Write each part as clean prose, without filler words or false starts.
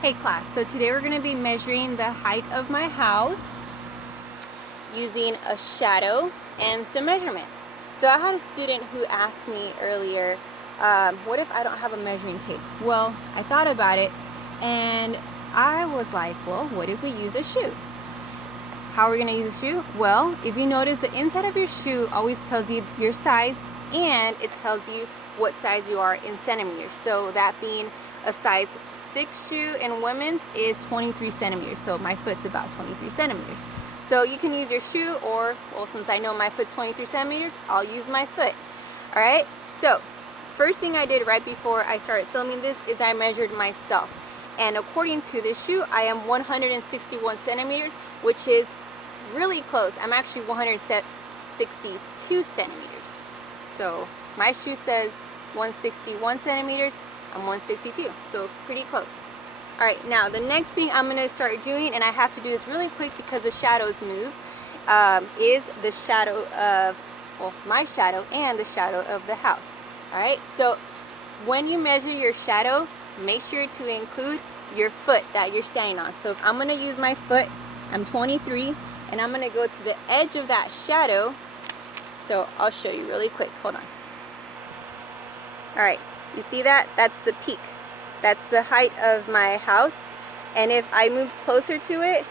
Hey class, so today we're going to be measuring the height of my house using a shadow and some measurement. So I had a student who asked me earlier, what if I don't have a measuring tape? Well, I thought about it and I was like, well, what if we use a shoe? How are we going to use a shoe? Well, if you notice, the inside of your shoe always tells you your size and it tells you what size you are in centimeters. So that being a size 6 shoe in women's is 23 centimeters. So my foot's about 23 centimeters. So you can use your shoe or, well, since I know my foot's 23 centimeters, I'll use my foot. All right, so first thing I did right before I started filming this is I measured myself. And according to this shoe, I am 161 centimeters, which is really close. I'm actually 162 centimeters. So my shoe says 161 centimeters, I'm 162, so pretty close. All right, now the next thing I'm gonna start doing, and I have to do this really quick because the shadows move, is the shadow of, well, my shadow and the shadow of the house. All right, so when you measure your shadow, make sure to include your foot that you're standing on. So if I'm gonna use my foot, I'm 23, and I'm gonna go to the edge of that shadow. So I'll show you really quick, hold on. All right, you see that? That's the peak. That's the height of my house. And if I move closer to it,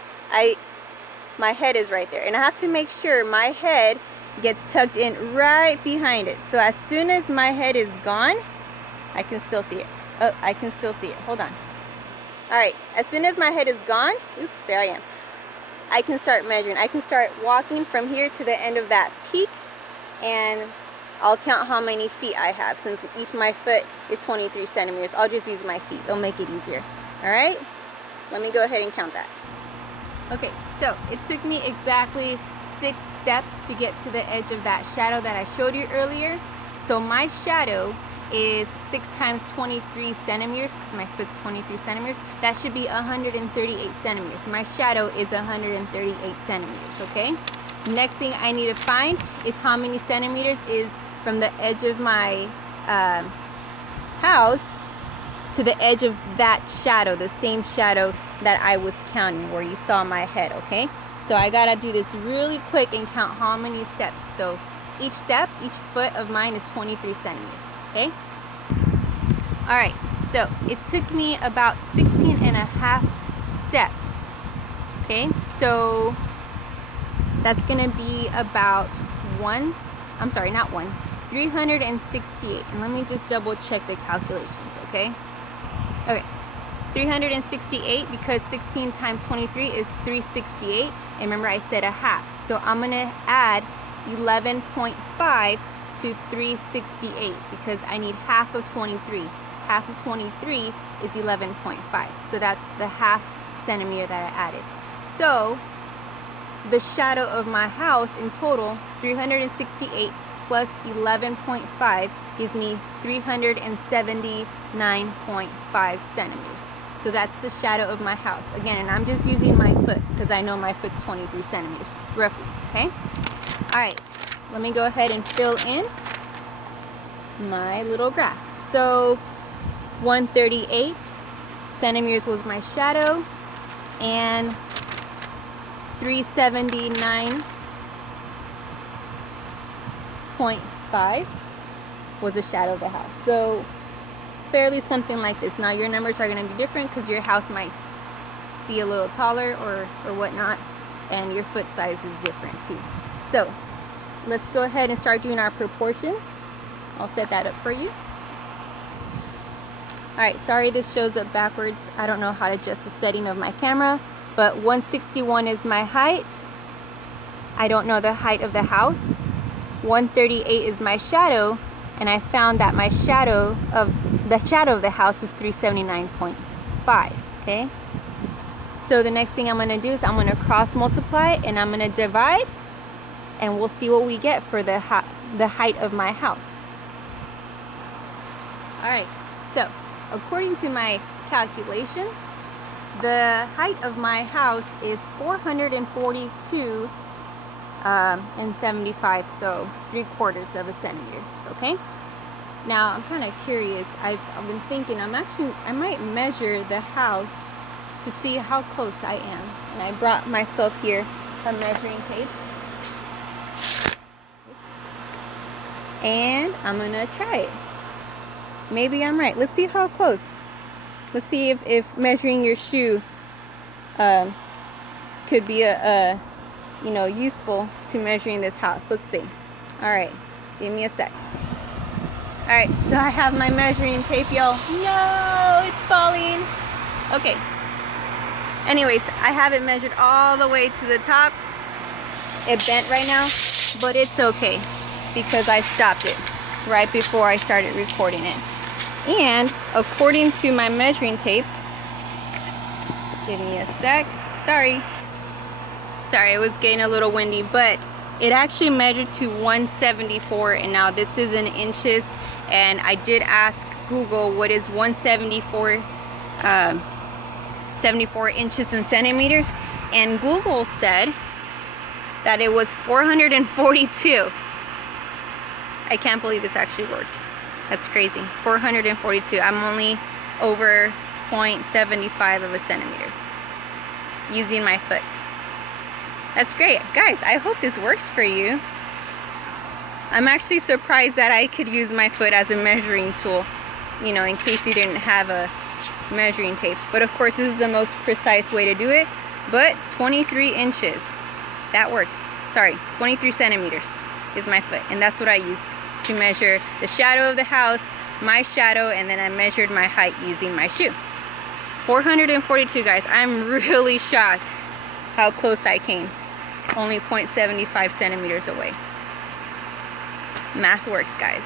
my head is right there. And I have to make sure my head gets tucked in right behind it. So as soon as my head is gone, I can still see it. Oh, I can still see it, hold on. All right, as soon as my head is gone, oops, there I am. I can start measuring. I can start walking from here to the end of that peak, and I'll count how many feet I have. Since each my foot is 23 centimeters, I'll just use my feet. It'll make it easier. All right, let me go ahead and count that. Okay, so it took me exactly 6 steps to get to the edge of that shadow that I showed you earlier. So my shadow is 6 times 23 centimeters, because my foot's 23 centimeters. That should be 138 centimeters. My shadow is 138 centimeters, okay? Next thing I need to find is how many centimeters is from the edge of my house to the edge of that shadow, the same shadow that I was counting where you saw my head, okay? So I gotta do this really quick and count how many steps. So each step, each foot of mine is 23 centimeters, okay? All right, so it took me about 16 and a half steps, okay? So that's gonna be about 368. And let me just double check the calculations, okay? Okay, 368, because 16 times 23 is 368. And remember I said a half. So I'm gonna add 11.5 to 368 because I need half of 23. Half of 23 is 11.5. So that's the half centimeter that I added. So the shadow of my house in total, 368 plus 11.5 gives me 379.5 centimeters. So that's the shadow of my house. Again, and I'm just using my foot because I know my foot's 23 centimeters, roughly, okay? All right, let me go ahead and fill in my little graph. So 138 centimeters was my shadow, and 379.5 was the shadow of the house. So fairly something like this. Now your numbers are going to be different because your house might be a little taller or whatnot, and your foot size is different too. So let's go ahead and start doing our proportion. I'll set that up for you. All right, sorry this shows up backwards. I don't know how to adjust the setting of my camera, but 161 is my height. I don't know the height of the house. 138 is my shadow, and I found that my shadow of the house is 379.5, okay? So the next thing I'm gonna do is I'm gonna cross multiply and I'm gonna divide, and we'll see what we get for the height of my house. All right, so according to my calculations, the height of my house is 442 and 75, so 3/4 of a centimeter, okay? Now I'm kind of curious. I've been thinking I might measure the house to see how close I am. And I brought myself here a measuring tape. Oops. And I'm gonna try it. Maybe I'm right. Let's see how close. Let's see if measuring your shoe could be you know, useful to measuring this house. Let's see. All right, give me a sec. All right, so I have my measuring tape, y'all. No, it's falling. Okay. Anyways, I have it measured all the way to the top. It bent right now, but it's okay because I stopped it right before I started recording it. And according to my measuring tape, give me a sec. Sorry, it was getting a little windy, but it actually measured to 174, and now this is in inches. And I did ask Google what is 174 74 inches in centimeters, and Google said that it was 442. I can't believe this actually worked. That's crazy. 442. I'm only over 0.75 of a centimeter using my foot. That's great. Guys, I hope this works for you. I'm actually surprised that I could use my foot as a measuring tool, you know, in case you didn't have a measuring tape. But of course, this is the most precise way to do it. But 23 inches, that works. Sorry, 23 centimeters is my foot. And that's what I used to measure the shadow of the house, my shadow, and then I measured my height using my shoe. 442, guys. I'm really shocked how close I came. Only 0.75 centimeters away. Math works, guys.